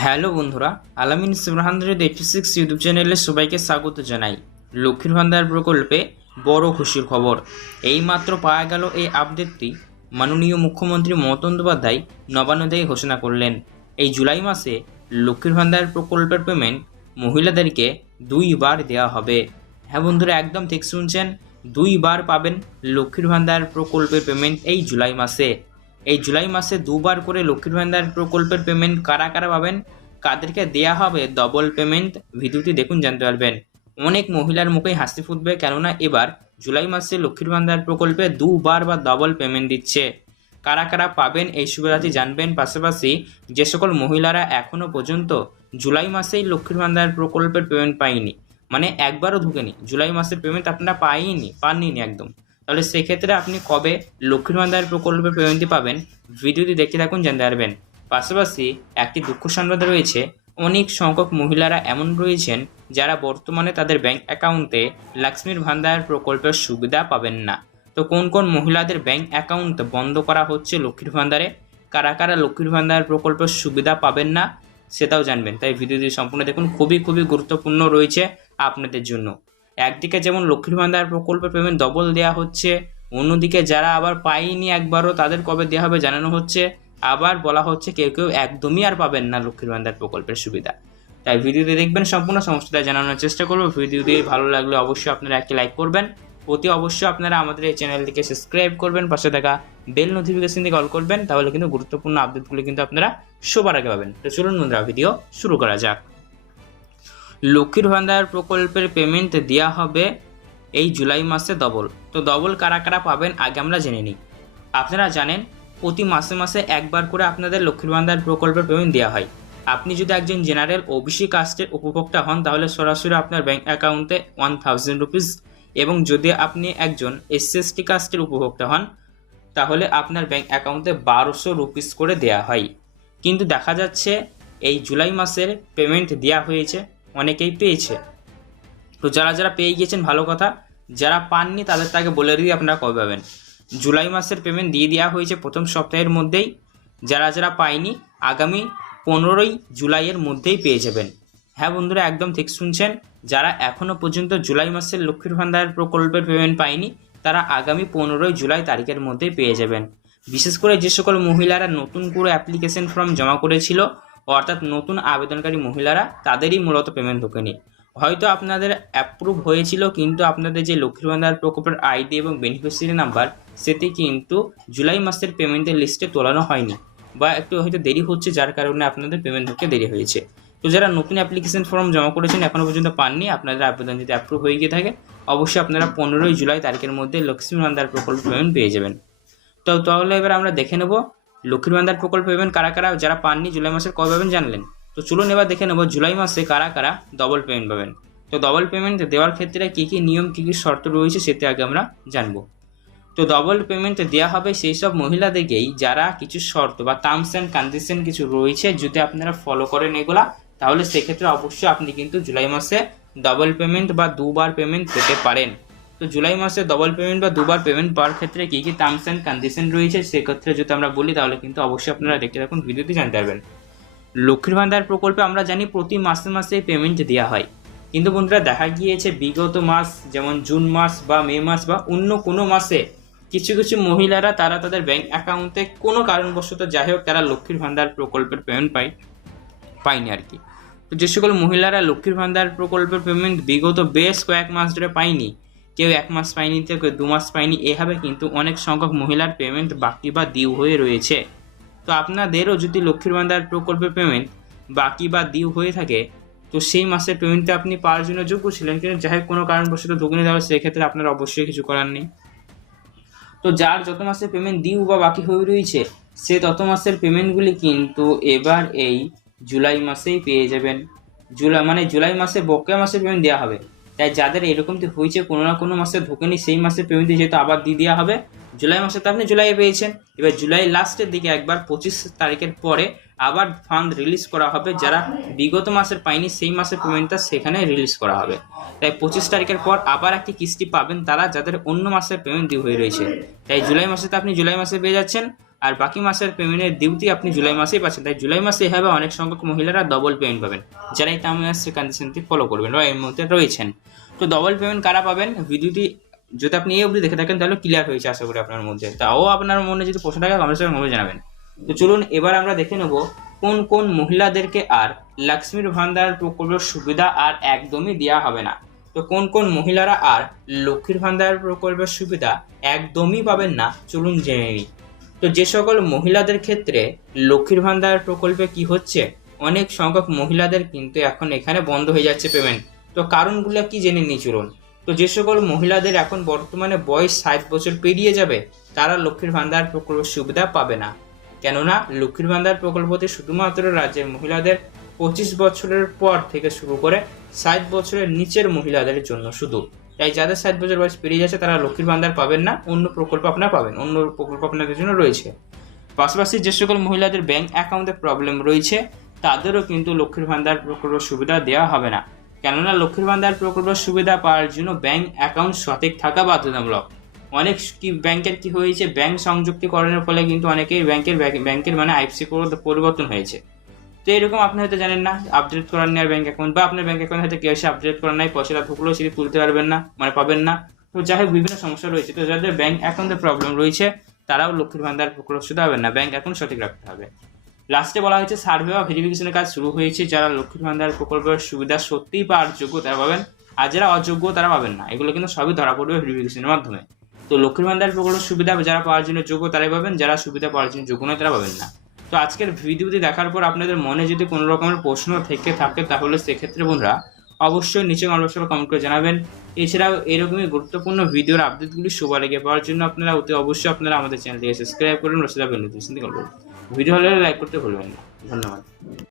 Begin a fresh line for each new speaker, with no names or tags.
Hello বন্ধুরা, আলামিন hundred eighty six YouTube চ্যানেলে সবাইকে স্বাগত জানাই। লক্ষ্মীর ভান্ডার প্রকল্পে বড় খুশির খবর। এইমাত্র পাওয়া গেল এই আপডেটটি। মাননীয় মুখ্যমন্ত্রী মমতা বন্দ্যোপাধ্যায় নবান্নদেই ঘোষণা করলেন। এই জুলাই মাসে লক্ষ্মীর ভান্ডার প্রকল্পের পেমেন্ট মহিলাদেরকে দুইবার দেওয়া হবে। হ্যাঁ বন্ধুরা, একদম ঠিক শুনছেন, দুইবার পাবেন লক্ষ্মীর ভান্ডার প্রকল্পের পেমেন্ট এই জুলাই মাসে। এই জুলাই মাসে দুবার করে লক্ষ্মীর ভান্ডার প্রকল্পের পেমেন্ট কারা কারা পাবেন, কাদেরকে দেয়া হবে ডবল পেমেন্ট ভিডিওটি দেখুন, জানতে পারবেন। অনেক মহিলার মুখেই হাসি ফুটবে, কেননা এবার জুলাই মাসে লক্ষ্মীর ভান্ডার প্রকল্পে দুবার বা ডবল পেমেন্ট দিচ্ছে। কারা কারা পাবেন এই সুবিধাটি জানবেন। পাশাপাশি যে সকল মহিলারা এখনও পর্যন্ত জুলাই মাসেই লক্ষ্মীর ভান্ডার প্রকল্পের পেমেন্ট পায়নি মানে একবারও ঢুকেনি। জুলাই মাসের পেমেন্ট আপনারা পাইনি পাননি একদম। তাহলে সেক্ষেত্রে আপনি কবে লক্ষ্মীর ভান্ডার প্রকল্পের পেমেন্টটি পাবেন ভিডিওটি দেখতে থাকুন, জানতে পারবেন। পাশাপাশি একটি দুঃখ সংবাদ রয়েছে, অনেক সংখ্যক মহিলারা এমন রয়েছেন যারা বর্তমানে তাদের ব্যাংক অ্যাকাউন্টে লক্ষ্মীর ভান্ডার প্রকল্পের সুবিধা পাবেন না। তো কোন কোন মহিলাদের ব্যাংক অ্যাকাউন্ট বন্ধ করা হচ্ছে লক্ষ্মীর ভান্ডারে? কারা কারা লক্ষ্মীর ভান্ডার প্রকল্পের সুবিধা পাবেন না? সেটাও জানবেন। তাই ভিডিওটি সম্পূর্ণ দেখুন, খুবই খুবই গুরুত্বপূর্ণ রয়েছে আপনাদের জন্য। একদিকে যেমন লক্ষ্মীর ভান্ডার প্রকল্পের পেমেন্ট ডবল দেওয়া হচ্ছে, অন্যদিকে যারা আবার পায়নি একবারও তাদের কবে দেওয়া হবে জানানো হচ্ছে। আবার বলা হচ্ছে কেউ কেউ একদমই আর পাবেন না লক্ষ্মীর ভান্ডার প্রকল্পের সুবিধা। তাই ভিডিওতে দেখবেন, সম্পূর্ণ সমস্তটা জানানোর চেষ্টা করব। ভিডিওটি ভালো লাগলে অবশ্যই আপনারা একটি লাইক করবেন। অতি অবশ্যই আপনারা আমাদের এই চ্যানেলটিকে সাবস্ক্রাইব করবেন, পাশে থাকা বেল নোটিফিকেশন দিয়ে কল করবেন, তাহলে কিন্তু গুরুত্বপূর্ণ আপডেটগুলো কিন্তু আপনারা সবার আগে পাবেন। তো চলুন বন্ধুরা ভিডিও শুরু করা যাক। লক্ষ্মীর ভান্ডার প্রকল্পের পেমেন্ট দেওয়া হবে এই জুলাই মাসে ডবল তো ডবল কারা কারা পাবেন আগে আমরা জেনে নিই। আপনারা জানেন, প্রতি মাসে মাসে একবার করে আপনাদের লক্ষ্মীর ভান্ডার প্রকল্পের পেমেন্ট দেওয়া হয়। আপনি যদি একজন জেনারেল ওবিসি কাস্টের উপভোক্তা হন, তাহলে সরাসরি আপনার ব্যাঙ্ক অ্যাকাউন্টে ওয়ান থাউজেন্ড রুপিস এবং যদি আপনি একজন এসসি এসটি কাস্টের উপভোক্তা হন, তাহলে আপনার ব্যাঙ্ক অ্যাকাউন্টে বারোশো রুপিস করে দেওয়া হয়। কিন্তু দেখা যাচ্ছে, এই জুলাই মাসের পেমেন্ট দেওয়া হয়েছে। অনেকেই পেয়েছে। তো যারা যারা পেয়ে গিয়েছেন, ভালো কথা। যারা পাননি, তাদের তাকে বলে দিই, আপনারা কবে পাবেন। জুলাই মাসের পেমেন্ট দিয়ে দেওয়া হয়েছে প্রথম সপ্তাহের মধ্যেই। যারা যারা পায়নি, আগামী পনেরোই জুলাইয়ের মধ্যেই পেয়ে যাবেন। হ্যাঁ বন্ধুরা, একদম ঠিক শুনছেন। যারা এখনও পর্যন্ত জুলাই মাসের লক্ষ্মীর ভান্ডার প্রকল্পের পেমেন্ট পায়নি, তারা আগামী পনেরোই জুলাই তারিখের মধ্যেই পেয়ে যাবেন। বিশেষ করে যে সকল মহিলারা নতুন করে অ্যাপ্লিকেশন ফর্ম জমা করেছিল অর্থাৎ নতুন আবেদনকারী মহিলারা তাদেরই মূলত পেমেন্ট ঢোকেনি হয়তো আপনাদের অ্যাপ্রুভ হয়েছিল, কিন্তু আপনাদের যে লক্ষ্মীর ভান্ডার প্রকল্পের আইডি এবং বেনিফিশিয়ারি নাম্বার সেটি কিন্তু জুলাই মাসের পেমেন্টের লিস্টে তোলানো হয়নি বা একটু হয়তো দেরি হচ্ছে, যার কারণে আপনাদের পেমেন্ট ঢুকতে দেরি হয়েছে। তো যারা নতুন অ্যাপ্লিকেশন ফর্ম জমা করেছেন এখনও পর্যন্ত পাননি, আপনাদের আবেদন যদি অ্যাপ্রুভ হয়ে গিয়ে থাকে, অবশ্যই আপনারা পনেরোই জুলাই তারিখের মধ্যে লক্ষ্মীর ভান্ডার প্রকল্প পেমেন্ট পেয়ে যাবেন। তো, তাহলে এবার আমরা দেখে নেব লক্ষ্মীর ভান্ডার প্রকল্প পেবেন কারা কারা? যারা পাননি জুলাই মাসের কবে পাবেন জানলেন? তো চলুন এবার দেখে নেব জুলাই মাসে কারা কারা ডবল পেমেন্ট পাবেন। তো ডবল পেমেন্ট দেওয়ার ক্ষেত্রে কী কী নিয়ম, কী কী শর্ত রয়েছে সেটা আগে আমরা জানব। তো ডবল পেমেন্ট দেওয়া হবে সেই সব মহিলাদেরকেই যারা কিছু শর্ত বা টার্মস অ্যান্ড কন্ডিশন কিছু রয়েছে যদি আপনারা ফলো করেন এগুলা, তাহলে সেক্ষেত্রে অবশ্যই আপনি কিন্তু জুলাই মাসে ডবল পেমেন্ট বা দুবার পেমেন্ট পেতে পারেন। তো জুলাই মাসে ডবল পেমেন্ট বা দুবার পেমেন্ট পাওয়ার ক্ষেত্রে কী কী টার্মস অ্যান্ড কন্ডিশন রয়েছে সেক্ষেত্রে যদি আমরা বলি, তাহলে কিন্তু অবশ্যই আপনারা দেখতে থাকুন ভিডিওতে জানতে পারবেন। লক্ষ্মীর ভান্ডার প্রকল্পে আমরা জানি প্রতি মাসে মাসে পেমেন্ট দেওয়া হয়। কিন্তু বন্ধুরা, দেখা গিয়েছে বিগত মাস, যেমন জুন মাস বা মে মাস বা অন্য কোনো মাসে কিছু কিছু মহিলারা, তারা তাদের ব্যাংক অ্যাকাউন্টে কোনো কারণবশত যাই হোক, তারা লক্ষ্মীর ভান্ডার প্রকল্পের পেমেন্ট পায়, পায়নি আর কি। তো যে সকল মহিলারা লক্ষ্মীর ভান্ডার প্রকল্পের পেমেন্ট বিগত বেশ কয়েক মাস ধরে পায়নি কেউ এক মাস পায়নি তো কেউ দু মাস পায়নি, এভাবে কিন্তু অনেক সংখ্যক মহিলার পেমেন্ট বাকি বা দিউ হয়ে রয়েছে। তো আপনাদেরও যদি লক্ষ্মীর ভান্ডার প্রকল্পের পেমেন্ট বাকি বা দিউ হয়ে থাকে, তো সেই মাসের পেমেন্টটা আপনি পাওয়ার জন্য যোগ্য ছিলেন কিন্তু যাই হোক কোনো কারণবশত ঢুকনি দেওয়া সেক্ষেত্রে আপনার অবশ্যই কিছু করার নেই। তো যার যত মাসের পেমেন্ট দিউ বা বাকি হয়ে রয়েছে, সে তত মাসের পেমেন্টগুলি কিন্তু এবার এই জুলাই মাসেই পেয়ে যাবেন। জুলাই মানে জুলাই মাসে বকেয়া মাসের পেমেন্ট দেওয়া হবে। তাই যাদের এরকমটি হয়েছে, কোনো না কোনো মাসে ঢোকেনি, সেই মাসের পেমেন্ট যেহেতু আবার দিয়ে দেওয়া হবে। জুলাই মাসে তো আপনি জুলাইয়ে পেয়েছেন। এবার জুলাই লাস্টের দিকে একবার পঁচিশ তারিখের পরে আবার ফান্ড রিলিজ করা হবে। যারা বিগত মাসের পায়নি, সেই মাসের পেমেন্টটা সেখানে রিলিজ করা হবে। তাই পঁচিশ তারিখের পর আবার একটি কিস্তি পাবেন তারা, যাদের অন্য মাসের পেমেন্ট দিয়ে হয়ে রয়েছে। তাই জুলাই মাসে তো আপনি জুলাই মাসে পেয়ে যাচ্ছেন। আর বাকি মাসের পেমেন্টের ডিউটি আপনি জুলাই মাসেই পাচ্ছেন। তাই জুলাই মাসে এভাবে অনেক সংখ্যক মহিলারা ডবল পেমেন্ট পাবেন। যারা এই তামিলনাড়ু কন্ডিশনটি ফলো করবেন বা এর মধ্যে রয়েছেন। তো ডবল পেমেন্ট কারা পাবেন? ভিডিওটি যদি আপনি এই অবধি দেখে থাকেন তাহলে ক্লিয়ার হয়েছে আশা করি আপনার মধ্যে। তাও আপনার মনে যদি প্রশ্ন থাকে কমেন্ট সেকশনে জানাবেন। তো চলুন এবার আমরা দেখে নেব কোন কোন মহিলাদেরকে আর লক্ষ্মীর ভান্ডার প্রকল্পের সুবিধা আর একদমই দেওয়া হবে না। তো কোন কোন মহিলারা আর লক্ষ্মীর ভান্ডার প্রকল্পের সুবিধা একদমই পাবেন না? চলুন জেনে নিই। তো যে সকল মহিলাদের ক্ষেত্রে লক্ষ্মীর ভান্ডার প্রকল্পে কি হচ্ছে? অনেক সংখ্যক মহিলাদের কিন্তু এখন এখানে বন্ধ হয়ে যাচ্ছে পেমেন্ট তো কারণগুলো কি জেনে নিই চলুন। তো যে সকল মহিলাদের এখন বর্তমানে বয়স ষাট বছর পেরিয়ে যাবে, তারা লক্ষ্মীর ভান্ডার প্রকল্পের সুবিধা পাবে না। কেননা লক্ষ্মীর ভান্ডার প্রকল্পতে শুধুমাত্র রাজ্যের মহিলাদের পঁচিশ বছরের পর থেকে শুরু করে ষাট বছরের নিচের মহিলাদের জন্য শুধু। তাই যাদের ষাট বছর বয়স পেরিয়ে যাচ্ছে, তারা লক্ষ্মীর ভান্ডার পাবেন না, অন্য প্রকল্প আপনারা পাবেন, অন্য প্রকল্প আপনাদের জন্য রয়েছে। পাশাপাশি যে সকল মহিলাদের ব্যাংক অ্যাকাউন্টে প্রবলেম রয়েছে, তাদেরও কিন্তু লক্ষ্মীর ভান্ডার প্রকল্প সুবিধা দেওয়া হবে না। কেননা লক্ষ্মীর ভান্ডার প্রকল্প সুবিধা পাওয়ার জন্য ব্যাংক অ্যাকাউন্ট সঠিক থাকা বাধ্যতামূলক। অনেক কি ব্যাংকের কি হয়েছে ব্যাংক সংযুক্তিকরণের ফলে কিন্তু অনেকেই ব্যাংকের ব্যাংকের মানে কোড পরিবর্তন হয়েছে। তো এরকম আপনি হয়তো জানেন না আপডেট করার নেই ব্যাঙ্ক অ্যাকাউন্ট বা আপনার ব্যাঙ্ক অ্যাকাউন্ট হয়তো কেসে আপডেট করার নাই পয়সাটা ঢুকলেও সেটি তুলতে পারবেন না মানে পাবেন না। তো যাই হোক, বিভিন্ন সমস্যা রয়েছে। তো যাদের ব্যাঙ্ক অ্যাকাউন্টে প্রবলেম রয়েছে, তারাও লক্ষ্মীর ভান্ডার প্রকল্প শুধু হবেন না ব্যাঙ্ক অ্যাকাউন্ট সঠিক রাখতে হবে। লাস্টে বলা হয়েছে সার্ভে বা ভেরিফিকেশনের কাজ শুরু হয়েছে। যারা লক্ষ্মীর ভান্ডার প্রকল্পের সুবিধা সত্যিই পাওয়ার যোগ্য, তারা পাবেন। আর যারা অযোগ্য, তারা পাবেন না। এগুলো কিন্তু সবই ধরা পড়বে ভেরিফিকেশনের মাধ্যমে। তো লক্ষ্মীর ভান্ডার প্রকল্পের সুবিধা যারা পাওয়ার জন্য যোগ্য, তারাই পাবেন। যারা সুবিধা পাওয়ার জন্য যোগ্য নয়, তারা পাবেন না। তো আজকের ভিডিওটি দেখার পর আপনাদের মনে যদি কোনো রকমের প্রশ্ন থেকে থাকে, তাহলে সেক্ষেত্রে বন্ধুরা অবশ্যই নিচে কমেন্ট কমেন্ট করে জানাবেন। এছাড়াও এরকমই গুরুত্বপূর্ণ ভিডিওর আপডেটগুলি সবার আগে পাওয়ার জন্য আপনারা অতি অবশ্যই আপনারা আমাদের চ্যানেলটিকে সাবস্ক্রাইব করুন, রসিদা বেল ভিডিও হলে লাইক করতে ভুলবেন না। ধন্যবাদ।